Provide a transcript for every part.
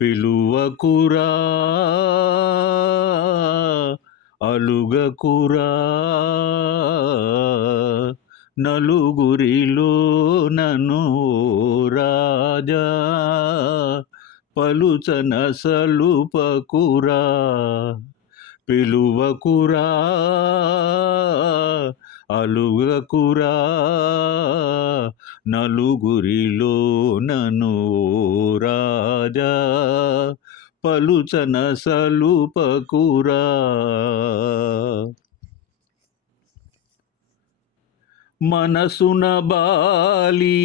పిలువకురా అలుగకురా నలుగురిలో నను రాజా పలుచన సలుపకురా పిలువకురా అలుగకురా నలుగురిలో నను రాజా పలుచన సలుపకురా మనసున బాలి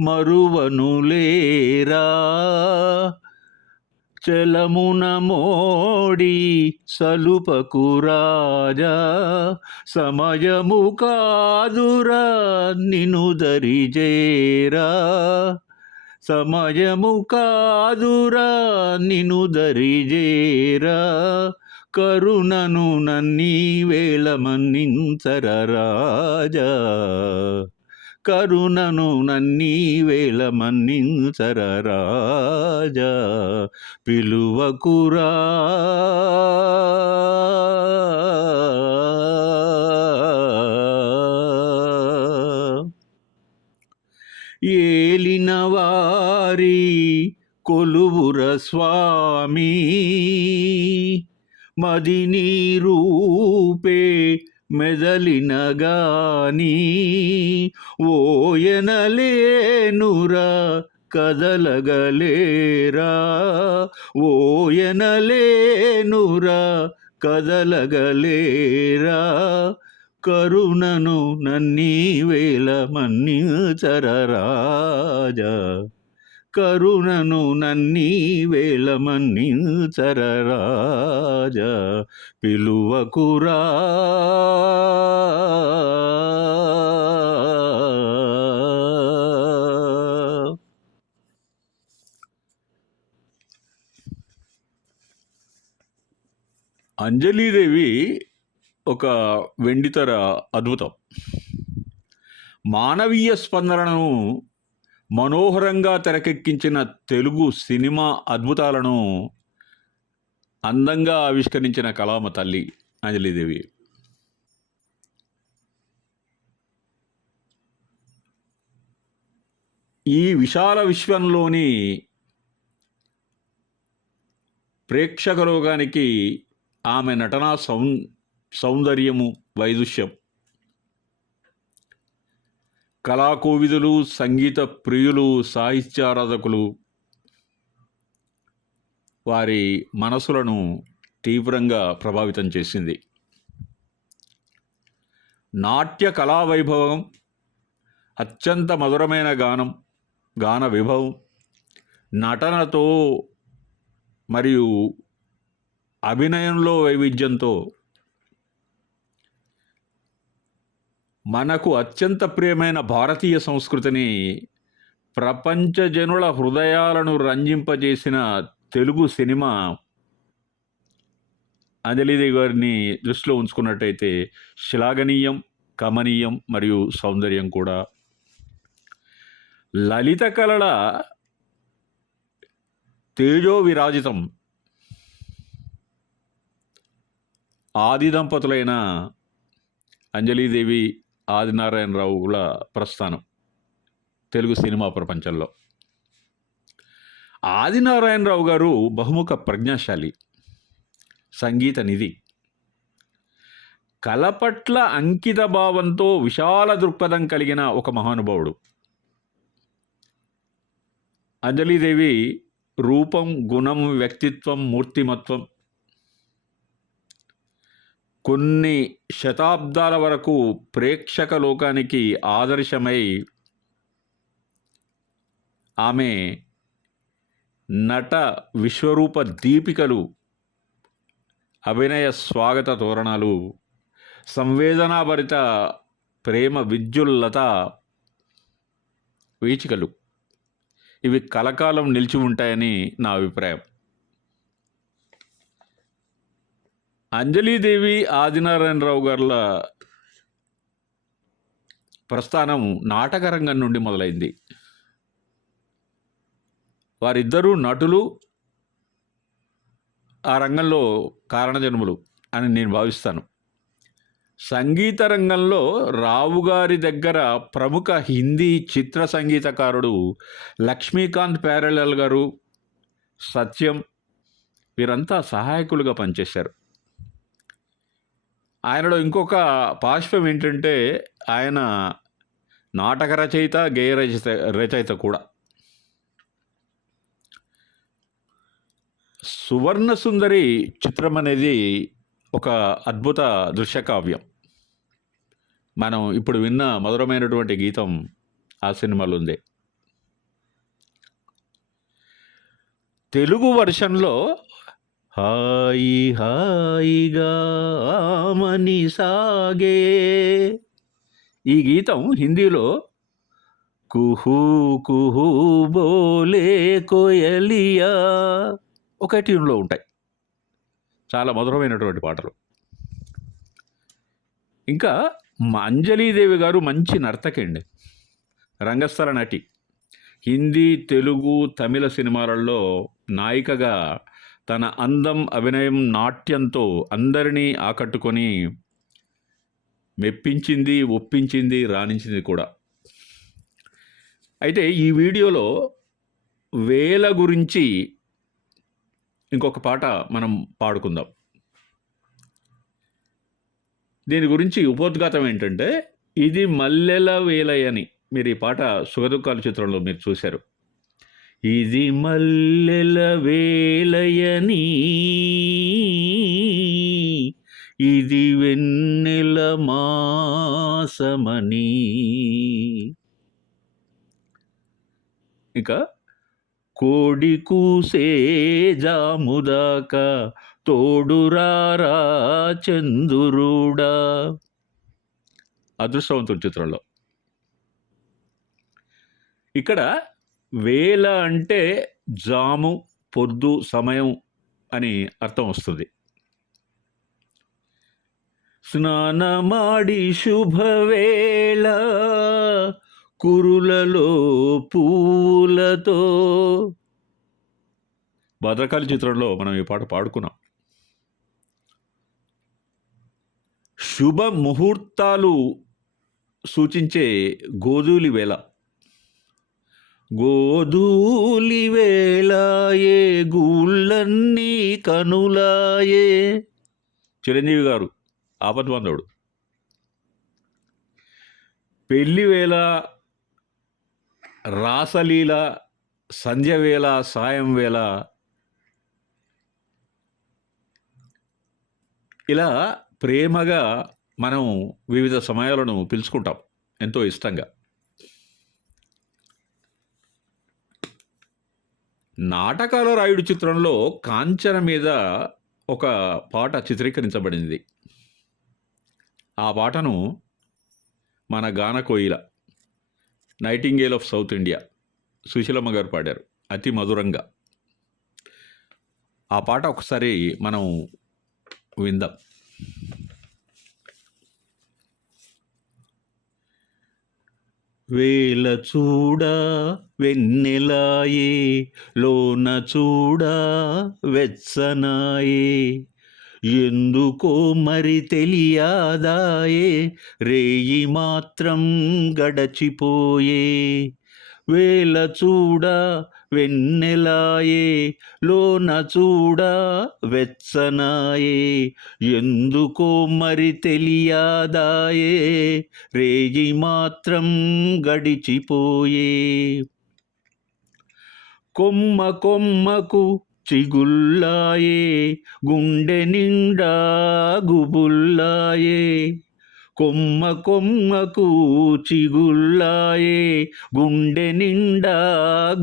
మరువను లేరా చలమున మోడి సలుపకు రాజా సమయము కాదురా నిను దరిజేరా. సమయము కాదురా నిను దరిజేరా. కరుణను నన్నీ వేళ మన్నించర రాజా. కరుణను నన్నీ వేళ మన్నించర రాజా పిలువకురా ఏలిన వారి కొలువుర స్వామి మది రూపే మెదలినగాని ఓయనలేనురా కదలగలేరా? ఓయనలేనురా కదలగలేరా? కరుణను నన్నీ వేల మన్నిచర రాజా కరుణను నన్నీ వేల మన్నిచర పిలువకురా అంజలీదేవి ఒక వెండితెర అద్భుతం. మానవీయ స్పందనను మనోహరంగా తెరకెక్కించిన తెలుగు సినిమా అద్భుతాలను అందంగా ఆవిష్కరించిన కళామ తల్లి అంజలిదేవి. ఈ విశాల విశ్వంలోని ప్రేక్షక రోగానికి ఆమె నటనా సౌ సౌందర్యము వైదుష్యం కళాకోవిదులు సంగీత ప్రియులు సాహిత్యారాధకులు వారి మనసులను తీవ్రంగా ప్రభావితం చేసింది. నాట్య కళా వైభవం అత్యంత మధురమైన గానం గాన విభవం నటనతో మరియు అభినయంలో వైవిధ్యంతో మనకు అత్యంత ప్రియమైన భారతీయ సంస్కృతిని ప్రపంచజనుల హృదయాలను రంజింపజేసిన తెలుగు సినిమా అంజలిదేవి గారిని దృష్టిలో ఉంచుకున్నట్టయితే శ్లాఘనీయం కమనీయం మరియు సౌందర్యం కూడా. లలిత కళల తేజో విరాజితం ఆది దంపతులైన అంజలీదేవి ఆదినారాయణరావుల ప్రస్థానం తెలుగు సినిమా ప్రపంచంలో. ఆదినారాయణరావు గారు బహుముఖ ప్రజ్ఞాశాలి సంగీత నిధి. కళ పట్ల అంకిత భావంతో విశాల దృక్పథం కలిగిన ఒక మహానుభావుడు. అంజలీదేవి రూపం గుణం వ్యక్తిత్వం మూర్తిమత్వం కొన్ని శతాబ్దాల వరకు ప్రేక్షక లోకానికి ఆదర్శమై ఆమె నట విశ్వరూప దీపికలు అభినయ స్వాగత తోరణాలు సంవేదనాభరిత ప్రేమ విద్యుల్లత వీచికలు. ఇవి కలకాలం నిలిచి ఉంటాయని నా అభిప్రాయం. అంజలీదేవి ఆదినారాయణరావు గారుల ప్రస్థానం నాటకరంగం నుండి మొదలైంది. వారిద్దరూ నటులు ఆ రంగంలో కారణజన్ములు అని నేను భావిస్తాను. సంగీత రంగంలో రావు గారి దగ్గర ప్రముఖ హిందీ చిత్ర సంగీతకారుడు లక్ష్మీకాంత్ ప్యారలల్ గారు సత్యం వీరంతా సహాయకులుగా పనిచేశారు. ఆయనలో ఇంకొక పార్శ్వం ఏంటంటే ఆయన నాటక రచయిత గేయ రచయిత రచయిత కూడా. సువర్ణ సుందరి చిత్రం అనేది ఒక అద్భుత దృశ్యకావ్యం. మనం ఇప్పుడు విన్న మధురమైనటువంటి గీతం ఆ సినిమాలో ఉంది తెలుగు వర్షన్లో హాయి హాయిగా మని సాగే. ఈ గీతం హిందీలో కుహు కుహు బోలే కోయలియా ఒక ట్యూన్లో ఉంటాయి. చాలా మధురమైనటువంటి పాటలు. ఇంకా అంజలీదేవి గారు మంచి నర్తకి అండి రంగస్థల నటి. హిందీ తెలుగు తమిళ సినిమాలలో నాయికగా తన అందం అభినయం నాట్యంతో అందరినీ ఆకట్టుకొని మెప్పించింది ఒప్పించింది రాణించింది కూడా. అయితే ఈ వీడియోలో వేల గురించి ఇంకొక పాట మనం పాడుకుందాం. దీని గురించి ఉపోద్ఘాతం ఏంటంటే ఇది మల్లెల వేలయని మీరు ఈ పాట సుఖదుఖాల చిత్రంలో మీరు చూశారు. ఇది మల్లెల వేలయని. ఇది వెన్నెల మాసమని. ఇక కోడి కూసే జాముదాక తోడురారా చందురుడా. అదృష్టవంతుడు చిత్రంలో. ఇక్కడ వేల అంటే జాము పొద్దు సమయం అని అర్థం వస్తుంది. స్నానమాడి శుభవేళ కురులలో పూలతో. భద్రకాళి చిత్రంలో మనం ఈ పాట పాడుకున్నాం. శుభ ముహూర్తాలు సూచించే గోధూలి వేళ. గోధూలి వేళాయే గూళ్ళన్నీ కనులాయే. చిరంజీవి గారు ఆపద్బంధుడు పెళ్ళి వేళ రాసలీల సంధ్య వేళ సాయం వేళ. ఇలా ప్రేమగా మనం వివిధ సమయాలను పిలుచుకుంటాం ఎంతో ఇష్టంగా. నాటకాల రాయుడు చిత్రంలో కాంచన మీద ఒక పాట చిత్రీకరించబడింది. ఆ పాటను మన గాన కోయిల nightingale of south India Susheelamma గారు పాడారు. అతి మధురంగా. ఆ పాట ఒకసారి మనం విందాం. వేల చూడా వెన్నెలాయే లోన చూడా వెచ్చనాయే. ఎందుకో మరి తెలియాదాయే రేయి మాత్రం గడచిపోయే. వేల చూడా వెన్నెలాయే లోన చూడా వెచ్చనాయే. ఎందుకో మరి తెలియాదాయే రేగి మాత్రం గడిచిపోయే. కొమ్మ కొమ్మకు చిగుల్లాయే గుండె నిండా గుబుల్లాయే. కొమ్మ కొమ్మకు చిగుళ్ళాయే గుండె నిండా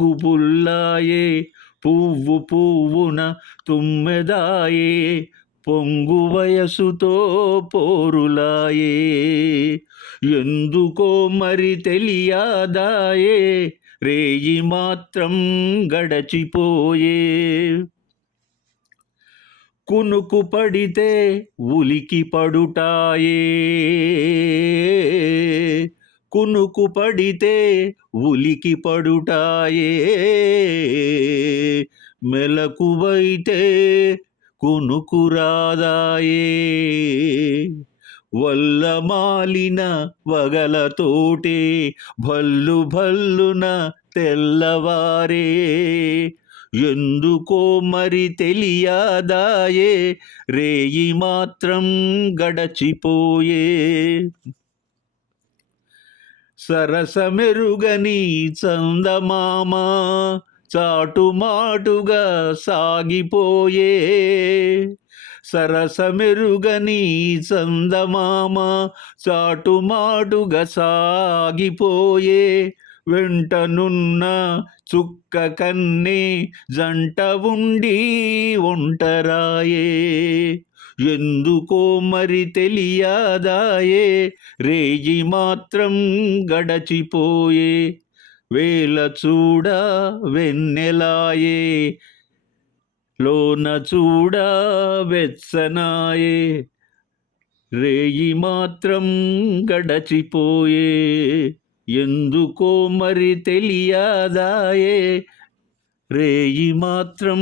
గుబుల్లాయే పువ్వు పువ్వున తుమ్మెదాయే పొంగు వయసుతో పోరులాయే. ఎందుకో మరి తెలియదాయే రేయి మాత్రం గడచిపోయే. కునుకు పడితే ఉలికి పడుటాయే కునుకు పడితే ఉలికి పడుటాయే మెలకువైతే కునుకు రాదాయే వల్ల మాలిన వగలతోటే భల్లు భల్లున తెల్లవారే. ఎందుకో మరి తెలియదాయే రేయి మాత్రం గడచిపోయే. సరసమెరుగని చందమామ చాటుమాటుగా సాగిపోయే. సరసమెరుగని చందమామ చాటుమాటుగా సాగిపోయే. వెంటనున్న చుక్క కన్నే జంట ఉండి ఒంటరాయే. ఎందుకో మరి తెలియదాయే రేగి మాత్రం గడచిపోయే. వేల చూడ వెన్నెలాయే లోన చూడ వెచ్చనాయే. రేయి మాత్రం గడచిపోయే. ఎందుకో మరి తెలియదాయే? రేయి మాత్రం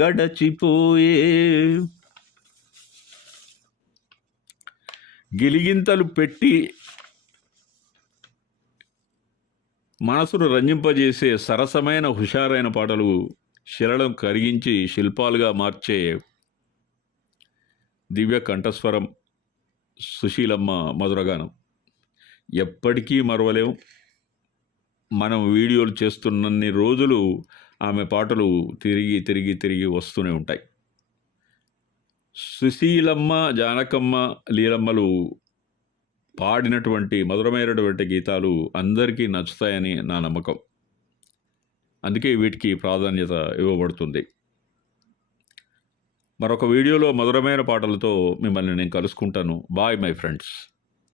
గడచిపోయే. గిలిగింతలు పెట్టి మనసును రంజింపజేసే సరసమైన హుషారైన పాటలు శిలలను కరిగించి శిల్పాలుగా మార్చే దివ్య కంఠస్వరం సుశీలమ్మ మధురగానం. ఎప్పటికీ మరవలేం మనం వీడియోలు చేస్తున్నన్ని రోజులు ఆమె పాటలు తిరిగి తిరిగి తిరిగి వస్తూనే ఉంటాయి. సుశీలమ్మ జానకమ్మ లీలమ్మలు పాడినటువంటి మధురమైనటువంటి గీతాలు అందరికీ నచ్చుతాయని నా నమ్మకం. అందుకే వీటికి ప్రాధాన్యత ఇవ్వబడుతుంది. మరొక వీడియోలో మధురమైన పాటలతో మిమ్మల్ని నేను కలుసుకుంటాను. Bye my friends